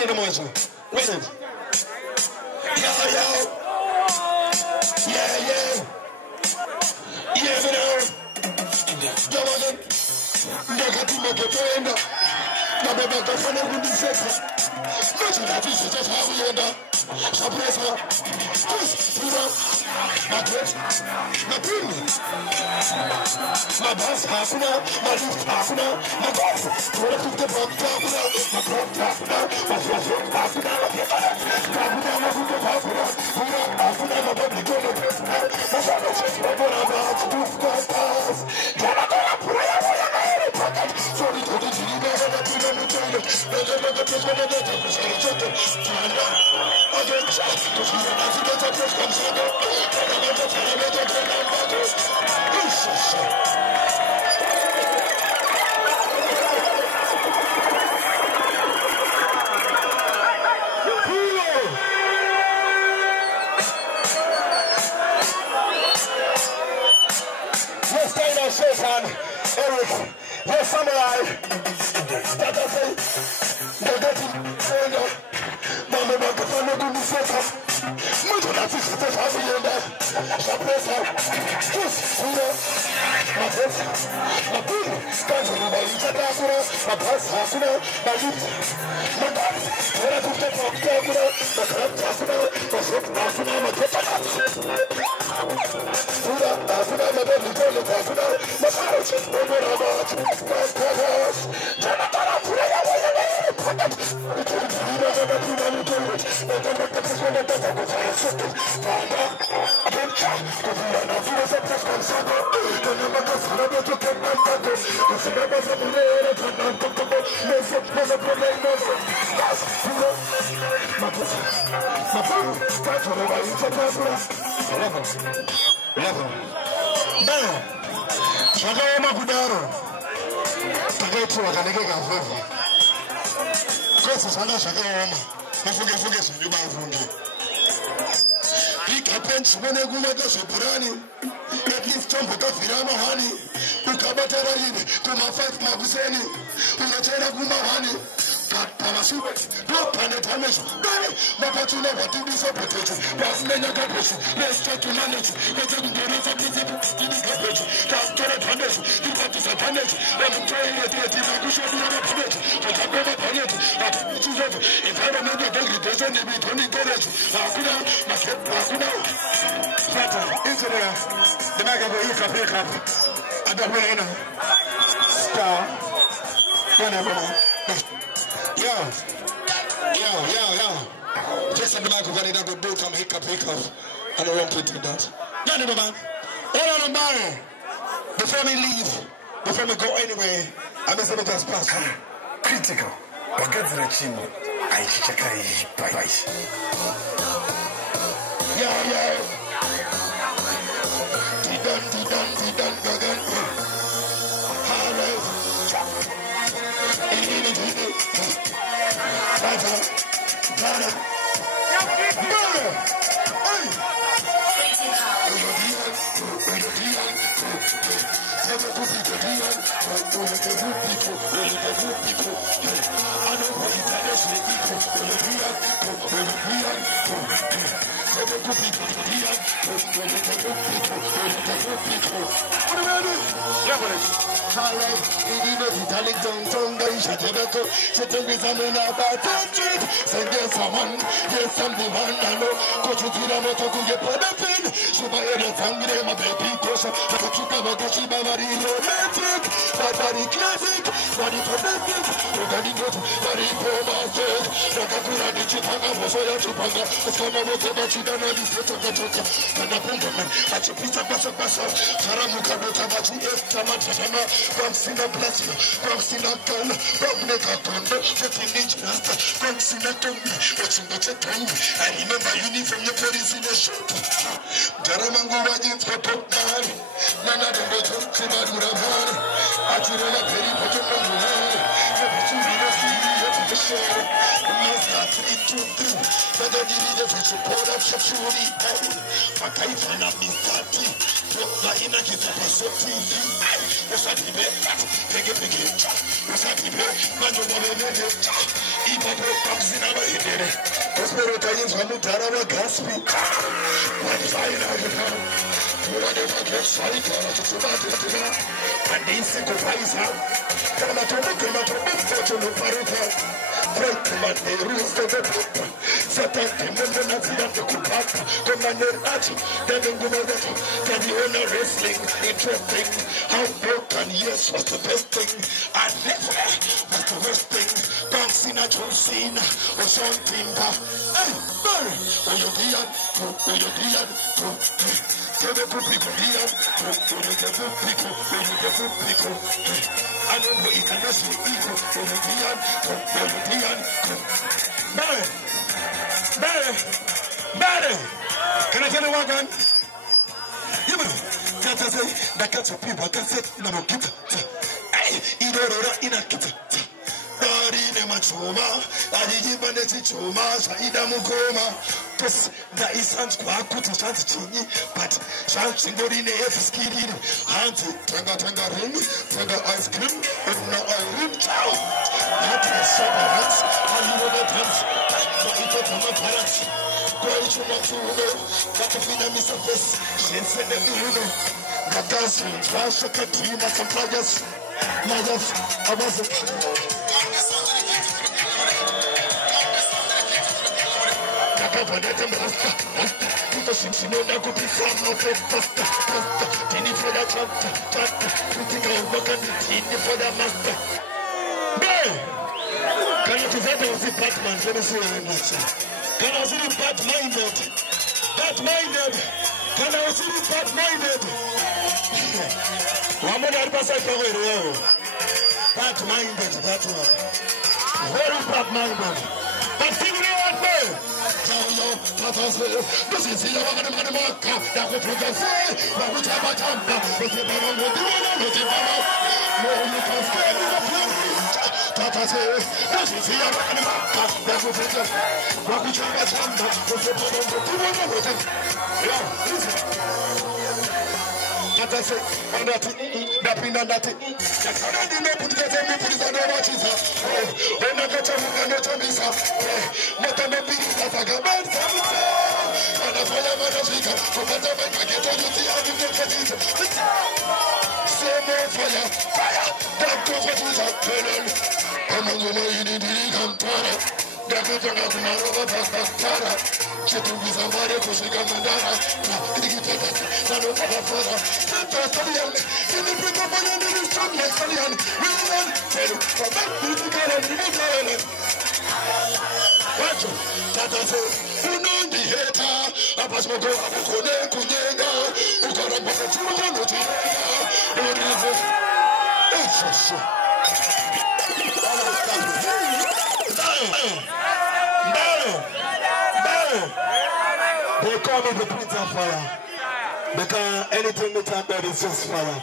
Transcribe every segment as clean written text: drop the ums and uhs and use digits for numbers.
Nani the motion? Listen. Yo. Yeah. Yeah, me know. Yo, man. Nakati mekependa. Na beba kafana kundiseka. Macho na visu just how we end up. Surprise. My dress, my pin, my boss hakuna, my lift hakuna, my boss. What if the box hakuna, my box hakuna, my dress hakuna, my pin hakuna, my book hakuna, my body go to bed, my father says my brother about to do pass. Jana gonna pray away my pocket. So the to the leader and the people who tell you, the person that they take is going to check it. Jana, again, to see the accident that just comes out. Let's stay there, Shaitan, Eric, let's summarize. That's it. They're getting Mama, mucho la ficha te está viendo. Sorpresa. My dress, my pin, can't you buy it at Akura? My purse, Akura, my lips, my God. When I took the top, Akura, the club, Akura, the ship, Akura, my pepper. Akura, my belly, Akura, my pouch, my robot, my covers. Jonathan, I pray away the pocket. At least jump with a firama honey. Ukabatera hivi, kuma fight maguseni. Unachera kuma honey. Pamasiwe, no planet damage. Mapatuna what do this opportunity? Pass many capital. Let's try to manage. Let's do the rest of this capital. Just get a damage. You got this advantage. Let me try to get this acquisition of the planet. But I'm never planet. But it's over. If I don't know the big revision, it will be 20 dollars. Hakuna, Hakuna. Into the bag of you can pick up. I don't know. Star. Whatever. Yo. Just at the back of it, I could do some hiccup. I don't want to do that. None of them, man. All on the bar. Before me leave, before me go anywhere, I'm just going to just pass. Critical. Bagaz Rachimo. I check bye. Yeah. Done. I remember uniform the police in the shop. Jaramango wajin photo man. Nana de beto Kimadura man. Atirela peri poto man. The two the share. Not 3 2 3. But the need of support of security. Makai fana mistati. Laina kitapa soti. Usadibe. Pege. Usadibe. Manjo mabebe. Ipapo toxina. Gospel utayinzwa mudhara waGaspi. Wadivainakha. Uradevakeshaikara tusubatira. Andisi kuvaisa. Kana tomukema tomukfoto noparuka. Frank rules the people. Satan demon nazira tukupata. Commander Achi. Then ngumazeto. Then you wanna wrestling. Interesting. How broken yes was the best thing. And never was the worst thing. Bouncing a John Cena or something. Hey, Barry. Uyodian. Tell the people here. I don't know if I'm not so equal. Barry. Can I tell you what, man? You know, can't I say that can't people can say no more kit. Hey, you don't in a kit. Bari ne machoma, alijibane chichoma, shaida mukoma. Tos da isans kwa kuti shanti chini, but shanti ngori ne efiskiri. Hanti tanga ring, tanga ice cream, na ring chow. Hati soba hats, hali roba pants, na ito tama parents. Kwa icho machuno, katafina misa face, shense ne mihuno. Katasi, vasha katrina samplagas, magas, abazo. Can you present us the Batman? Let me see your hand. Can I see the bad-minded? Bad-minded. Can I see the bad-minded? One more bad-minded, that one. Very bad-minded. But think me out there. This is the Yamanamaka, that would say, but which have a tamper, but the Baron will do it. No, you can stay in the place. Tata says, this is the Yamanamaka, that would say, but which have a tamper, but the Baron will do it. Yeah, listen. Tata says, and that in that thing. I don't know put the same people that know what is up. When I get a look at it, I'm not a big that I got bad from it. And I follow my speaker, so that I get on the other thing. So more fire, that goes what is up, Colonel. I'm on the way in the Campana. That goes on to my over Pastara. Chetu with somebody who should come and die. Son of a father, Santalian, in the brick of an enemy strong like Salian, we run, for that political and military. Watch, Tata says, who know the hater, a passport, a cone, Kunega, who got a bottle to go to what is it? It's so. They call me the Prince of Fire. Because anything we talk about is just fire.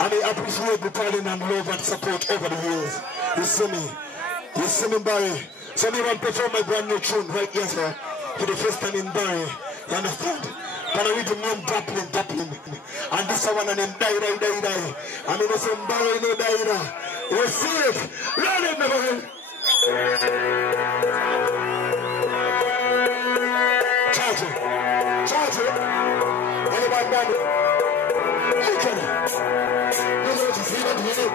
And I appreciate the calling and love and support over the years. You see me, Barry. So me want to perform my brand new tune right here, sir. For the first time in Barry. You understand? But I read the name Dappling. And this one and name Die. I mean, it's in Barry, no Die. You see it? Run it, man. Charge it. Anybody got it? Look at it. You know what you see what you need.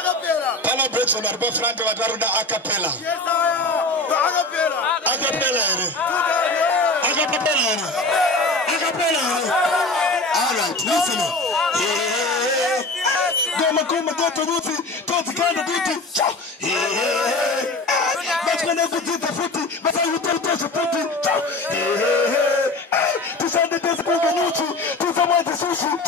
Pana breaks on the front of a cappella. All right, listen. Go to Ruthie, don't kind of duty. That's when I could do the footy, but I would tell the footy. To send the desk to Ganucci, to someone to sushi.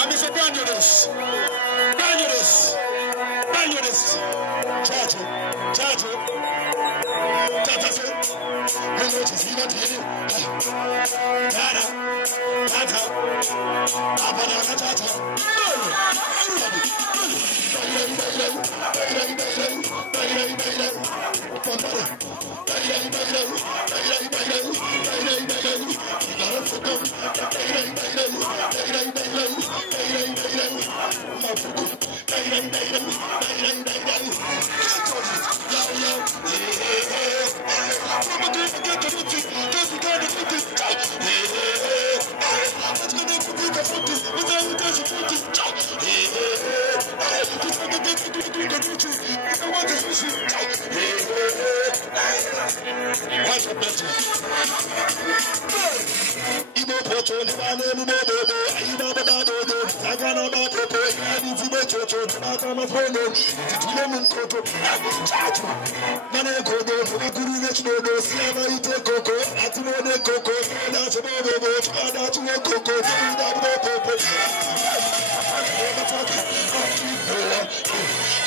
I'm Mr. Brandonus. Chacho. Tata.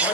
I'm